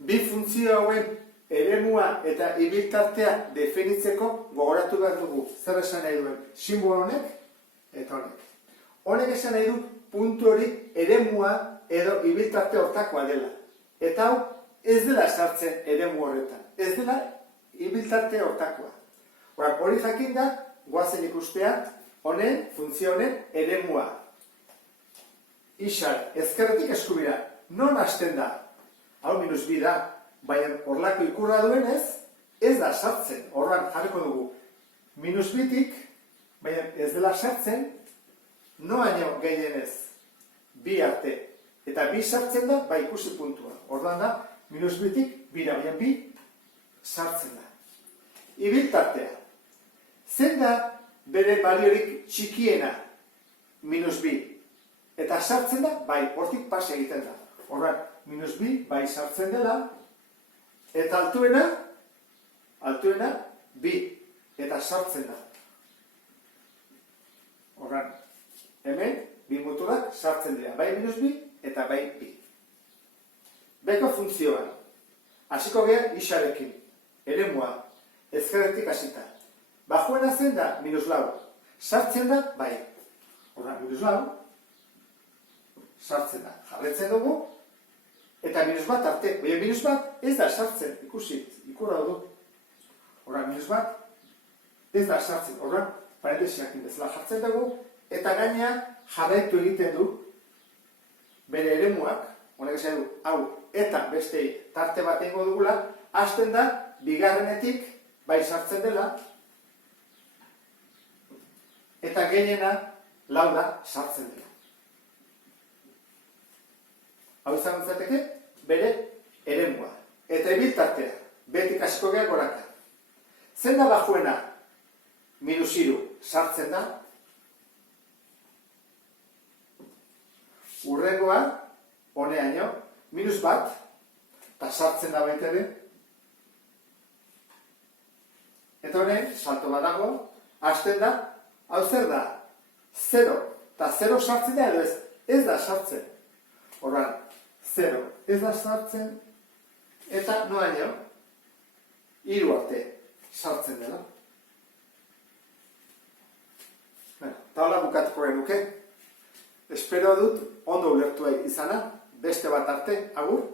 Bi funtzio hauen eremua eta ibiltartea definitzeko gogoratu behar dugu. Zer esan nahi duen? Sinbolo honek eta honek. Honek esan nahi du puntu hori eremua edo ibiltarte hortakoa dela. Eta hau ez dela sartzen eremu horretan. Ez dela ibiltarte hortakoa. Hori jakin da, goazen ikustea, honen, funtzio honen eremua. Isar, ezkerretik eskubira, non hasten da? Hau minus bi da, baina horlako ikurra duenez, ez da sartzen. Horran jarriko dugu minus bitik, baina ez dela sartzen, noaino gehienez, bi arte. Eta bi sartzen da, bai ikusi puntua. Horran da, minus bitik, bira, baina bi sartzen da. Ibiltartea. Zen da bere baliorik txikiena, minus bi. Eta sartzen da, bai, hortik pase egiten da. Horran, minus bi, bai sartzen dela, eta altuena, bi, eta sartzen da. Horran, hemen, bi muturak sartzen dira, bai minus bi, eta bai bi. Beko funtzioa, hasiko gea isarekin, eremua, ezkerretik hasita. Bajuena zen da, minus lau, sartzen da, bai. Horran, minus lau, sartzen da, jarretzen dugu, eta minus bat arte, baina minus bat ez da sartzen, ikusi, ikurra du. Horra, minus bat ez da sartzen, horra, parentesiakin bezala jartzen dugu, eta gaina jarraitu egiten du bere eremuak, honek esan du, hau, eta beste tarte bat egingo dugula, hasten da, bigarrenetik, bai sartzen dela, eta gehiena, laura sartzen dela. Hau izan zentzateke, bere eremua. Eta ibiltartea, betik hasiko gea goraka. Zen da bajuena, minus hiru, sartzen da. Urrengoa, honeaino, minus bat, eta sartzen da baita ere. Eta honen, salto bat dago, hasten da, hau zer da, 0. Eta 0 sartzen da edo ez da sartzen. Horran, 0 ez da sartzen, eta noaino, 3 arte sartzen dela. Eta hola bukatuko genuke. Espero dut ondo ulertua izana, beste bat arte, agur.